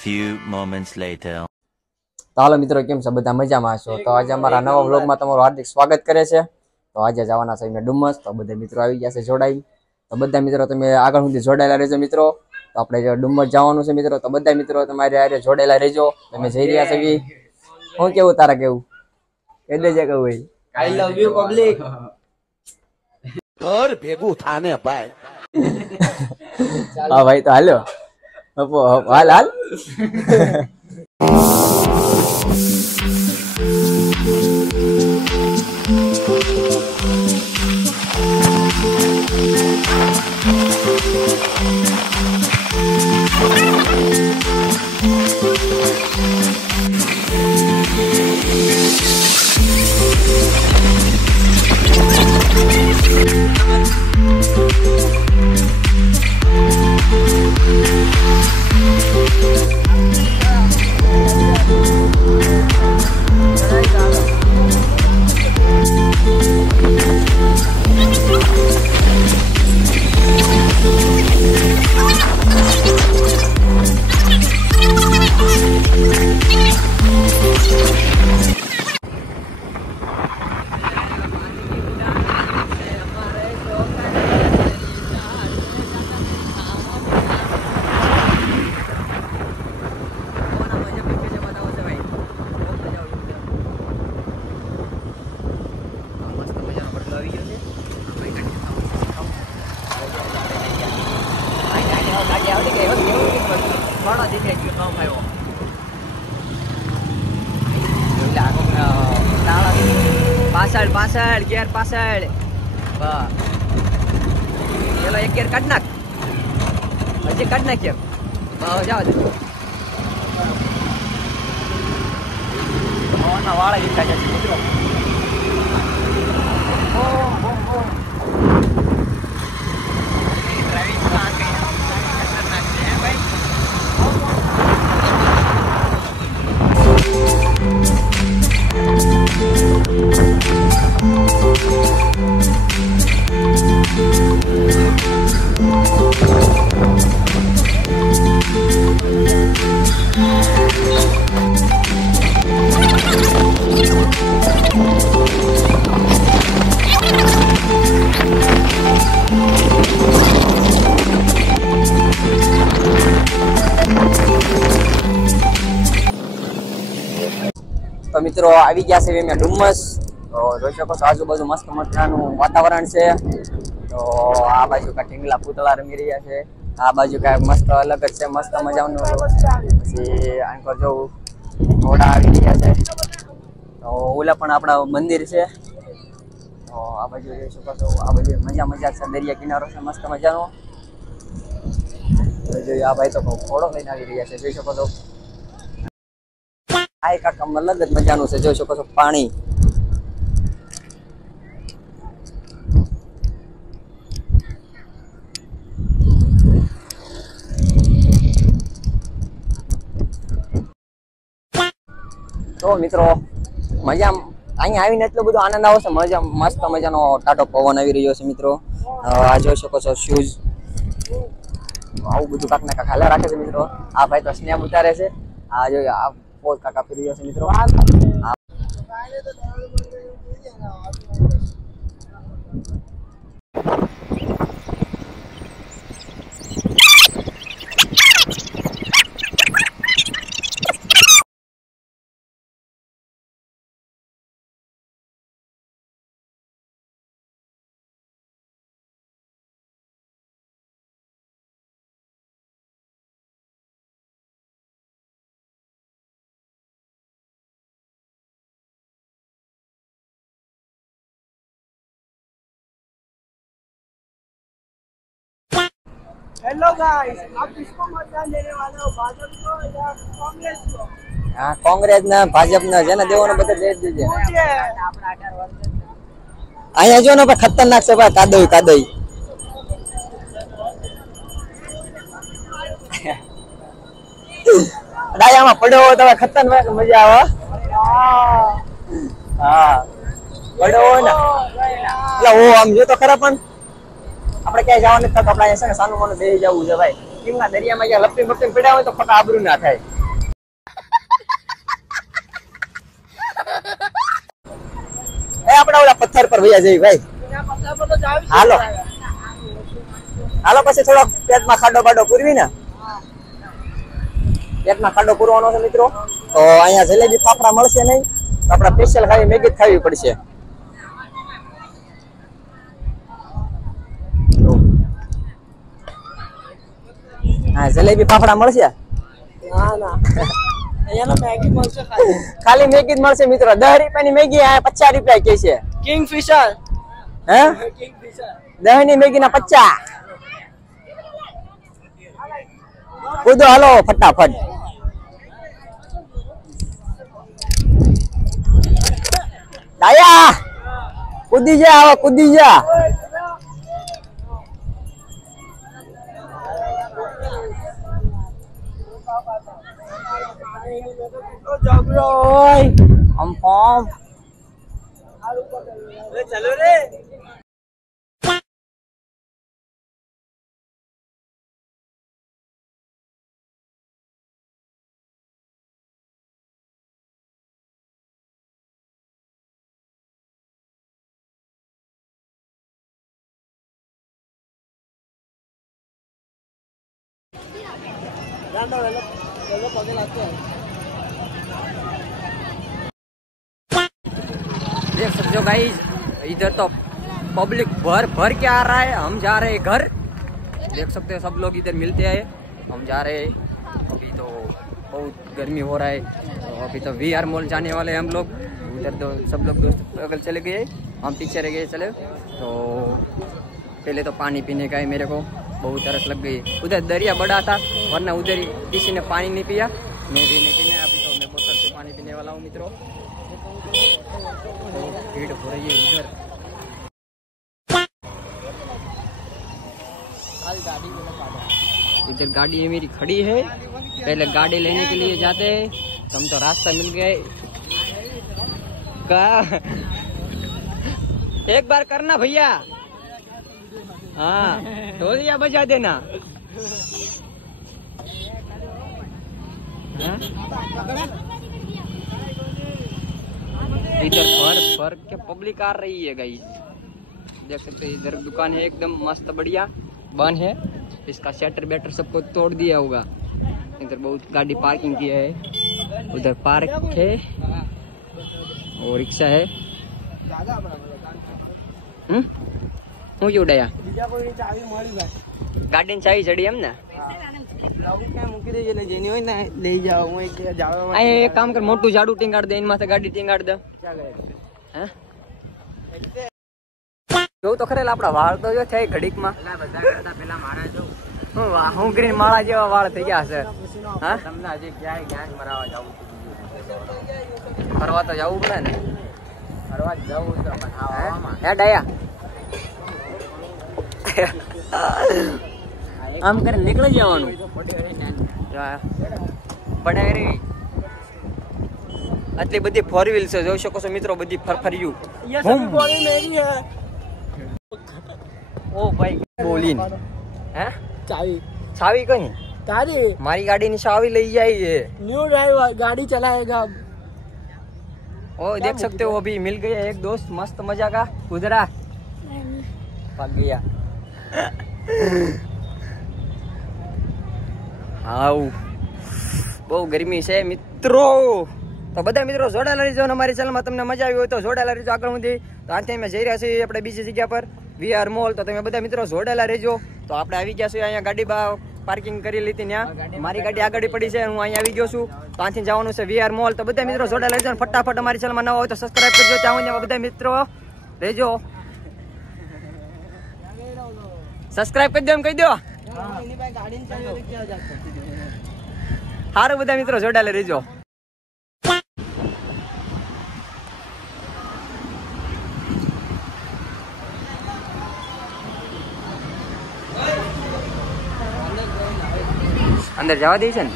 few moments later. તો હાલો મિત્રો, કેમ છો? બધા મજામાં છો? તો આજે અમારા નવા વ્લોગમાં તમારું હાર્દિક સ્વાગત કરે છે. તો આજે જવાના છે અમે ડુમસ. તો બધા મિત્રો આવી ગયા છે જોડાઈ. તો બધા મિત્રો તમે આગળ સુધી જોડાયેલા રહેજો મિત્રો. તો આપણે ડુમસ જવાનું છે મિત્રો. તો બધા મિત્રો તમારે હારે જોડાયેલા રહેજો. તમે જઈ રહ્યા છો બી. હું કેવું તારા કેવું? કહી દેજે કેવું હોય. આઈ લવ યુ પબ્લિક. ઘર ભેગું થાને ભાઈ. હા ભાઈ, તો હાલો હાલ હાલ. પાછળ ગેર પાછળ પેલો એક ગેર કાઢ નાખ, હજી કાઢ નાખ એમ જાવ દે. વાળા ગીતા જશે મિત્રો. તો મિત્રો આવી ગયા છે અમે ડુમસ. તો જોઈ શકો છો આજુબાજુ મસ્ત મજાનું વાતાવરણ છે. તો આ બાજુ કા ઢીંગલા પૂતળા રમી રહ્યા છે. આ બાજુ કાંઈ મસ્ત અલગ જ છે, મસ્ત મજાનું. પછી આંકર જોવું ઘોડા આવી રહ્યા છે. તો ઓલા પણ આપણા મંદિર છે. તો આ બાજુ જોઈ શકો છો, આ બાજુ મજા છે, દરિયા કિનારો છે મસ્ત મજાનો. જોઈ આ ભાઈ તો ઘોડો લઈને આવી રહ્યા છે, જોઈ શકો છો. આ એક આખા અલગ જ મજાનું છે, જોઈ શકો છો પાણી. તો મિત્રો મજા અહીંયા આવીને એટલો બધો આનંદ આવશે, મજા મસ્ત મજાનો ટાટો પવન આવી રહ્યો છે મિત્રો. આ જોઈ શકો છો શૂઝ, આવું બધું કાંક ને કાંક હાલે રાખે છે મિત્રો. આ ભાઈ તો સ્નેપ ઉતારે છે. આ જો આ પોઝ કાકા ફરી રહ્યો છે મિત્રો. हेलो गाइस, आप किसको मतदान देने वाले हो, भाजपा को या कांग्रेस को? હા, કોંગ્રેસ ના ભાજપ ના જેને દેવાનો બધા દે દેજે. અહીંયા જો ને ભાઈ ખતરનાક છે ભાઈ, કાદોઈ કાદોઈ. ડાયામાં પડ્યો હોય તો ખતરનાક મજા આવે. હા પડ્યો હોય ને એટલે ઓ આમ જો તો ખરા, પણ આપણે ક્યાંય જવાનું નથી, આપણે અહીંયા છે ને સાનું માનું બેસી જવું છે ભાઈ. ટીમના દરિયામાં જ્યાં લપટી બપટી પડ્યા હોય તો ખોટા આબરૂ ના થાય. એ આપણે ઓલા પથ્થર પર વયા જઈ ભાઈ. હાલો હાલો પછી થોડો પેટમાં ખાડો બાડો પૂરવી ને. પેટમાં ખાડો પૂરવાનો છે મિત્રો. તો અહીંયા જલેબી ફાફડા મળશે નહીં, તો આપણે સ્પેશિયલ ખાવી મેગી જ ખાવી પડશે. હા જલેબી ફાફડા મળશે? ના ના અહીંયા મેગી મળશે ખાલી મેગી જ મળશે મિત્રો. 10 રૂપિયાની મેગી આ 50 રૂપિયા કે છે. કિંગ ફિશર હે કિંગ ફિશર 10 ની મેગી ના 50. કૂદો હાલો ફટાફટ. દાયા કૂદી જા, આવો કૂદી જા. જબરો આમ ફોમ ચાલો રે. देख सकते हो गाइस, इधर तो पब्लिक भर भर के आ रहा है. हम जा रहे हैं घर. देख सकते हो सब लोग इधर मिलते हैं. हम जा रहे हैं. अभी तो बहुत गर्मी हो रहा है, तो अभी तो VR मॉल जाने वाले हैं हम लोग. उधर तो सब लोग दोस्त बगल चले गए, हम पीछे रह गए. चले तो पहले तो पानी पीने का है मेरे को, बहुत तरस लग गई. उधर दरिया बड़ा था, वरना उधर ही किसी ने पानी नहीं पिया. मैं भी नहीं पीने, अभी तो मैं बोतल से पानी पीने वाला हूँ मित्रों. तो भीड़ हो रही है उधर. इधर गाड़ी है मेरी खड़ी है. पहले गाड़ी लेने के लिए जाते हैं, तो हम तो रास्ता मिल गए. एक बार करना भैया. हाँ ढोलिया बजा देना. हाँ? इधर भर भर के पब्लिक आ रही है गाइस. देख सकते हैं इधर दुकान है एकदम मस्त बढ़िया बंद है. इसका शटर बैटर सबको तोड़ दिया होगा. इधर बहुत गाड़ी पार्किंग किया है. उधर पार्क है और रिक्शा है. હું જોડાયા ગાડી ની ચાવી ચડી એમ ને. મૂકી દેજે એટલે જેની હોય ને લઈ જાઓ. હું એક જાવ એક કામ કર, મોટું ઝાડુ ટીંગાડ દે, એની માથે ગાડી ટીંગાડ દે. હે જોઉં તો ખરેલ આપડા વાળ તો જો થાય ઘડીક માં. પેલા મારા જો હું ગ્રીન માળા જેવા વાળ થઈ ગયા છે. હા તમને હજી ક્યાંય ક્યાંક મરાવા જવું, ફરવા તો જવું પડે ને. ફરવા જવું તો હે ડાયા આમ કરી નીકળી જવાનું. પડે આટલી બધી 4 વ્હીલ છે, જોઈ શકો છો મિત્રો, બધી ફરફર્યું. ઓ ભાઈ બોલીન હે ચાવી ચાવી કઈ તારી મારી ગાડીની ચાવી લઈ જાય है. न्यू ड्राइवर गाड़ी चलाएगा. ओ देख सकते हो अभी मिल गया एक दोस्त मस्त मजा का. गुजरा भाग गया. हाउ બહુ ગરમી છે મિત્રો. તો બધા મિત્રો જોડાયેલા રહેજો. અમારી ચેનલમાં તમને મજા આવી હોય તો જોડાયેલા રહેજો આગળ સુધી. તો આજે અમે જઈ રહ્યા છીએ આપણે બીજી જગ્યા પર VR મોલ. તો તમે બધા મિત્રો જોડાયેલા રહેજો. તો આપણે આવી ગયા છીએ અહીંયા ગાડી પાર્કિંગ કરી લીધી ત્યાં. મારી ગાડી આગળ પડી છે, હું અહીંયા આવી ગયો છું. તો આથી જવાનું છે VR મોલ. તો બધા મિત્રો જોડાયેલા રહેજો. ફટાફટ અમારી ચેનલમાં નવા હોય તો સબસ્ક્રાઇબ કરજો. ત્યાં બધા મિત્રો રહેજો. સબસ્ક્રાઇબ કરી દો એમ કહી દો. સારું બધા મિત્રો જોડાયેલા રહેજો. અંદર જવા દે છે ને.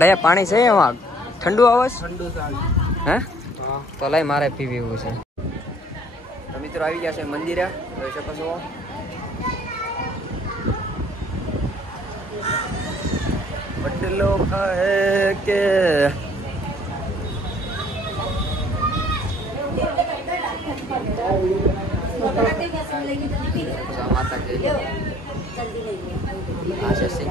દયા પાણી છે એમાં ઠંડુ આવે છે. ठंडू साल હે हाँ તો લઈ મારે પીવી એવું છે. તો મિત્રો આવી ગયા છે મંદિરે, જોઈ શકો છો. બટલો કહે કે માતાજી આ છે સિંહ.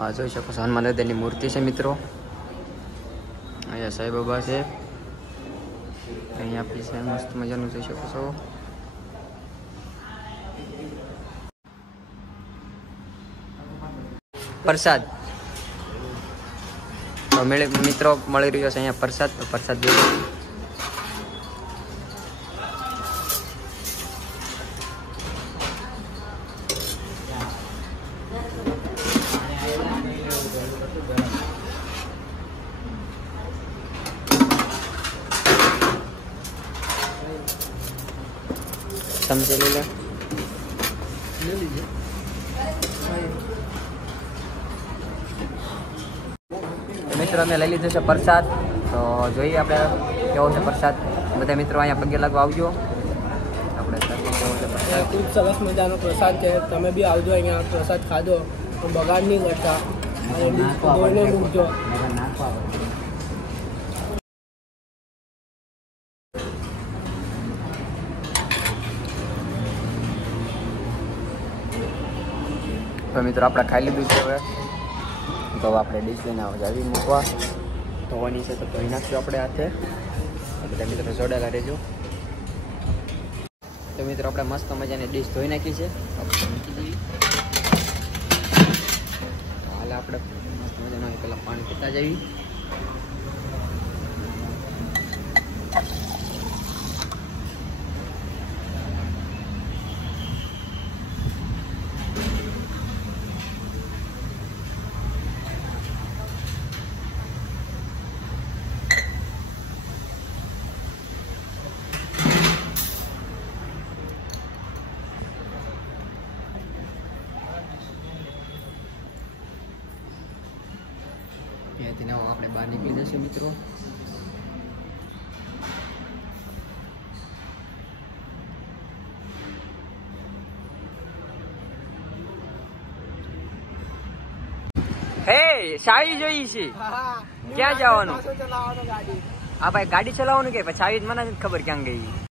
હા જોઈ શકો છો હનુમાન દાદાની મૂર્તિ છે મિત્રો. અહીંયા સાંઈ બાબા છે, અહીંયા આપણી છે મસ્ત મજાનું જોઈ શકો છો. પ્રસાદ તો મિત્રો મળી રહ્યો છે અહીંયા પ્રસાદ. તો પ્રસાદ જોઈ સમજી લે. મિત્રો અમે લઈ લીધો છે પ્રસાદ. તો જોઈએ આપણે કેવો છે પ્રસાદ. બધા મિત્રો અહીંયા પગે લાગવા આવજો. આપણે ખૂબ સરસ મજાનો પ્રસાદ છે. તમે બી આવજો અહીંયા પ્રસાદ ખાધો તો બગાડ નહીં કરતા અને ધોઈને મૂકજો. તો મિત્રો આપણે ખાઈ લીધું છે. હવે તો આપણે ડીશ લઈને આવી મૂકવા ધોવાની છે તો ધોઈ નાખશું આપણે હાથે. બધા મિત્રો જોડાયેલા રહેજો. તો મિત્રો આપણે મસ્ત મજાની ડીશ ધોઈ નાખી છે. હાલ આપણે મસ્ત મજાનું પેલા પાણી પીતા જઈએ. ત્યાંથી આપણે બહાર નીકળી જશે મિત્રો. હે ચાવી જોઈ છે. ક્યાં જવાનું? હા ભાઈ ગાડી ચલાવવાનું કે પછી ચાવી મને નથી ખબર ક્યાં ગઈ.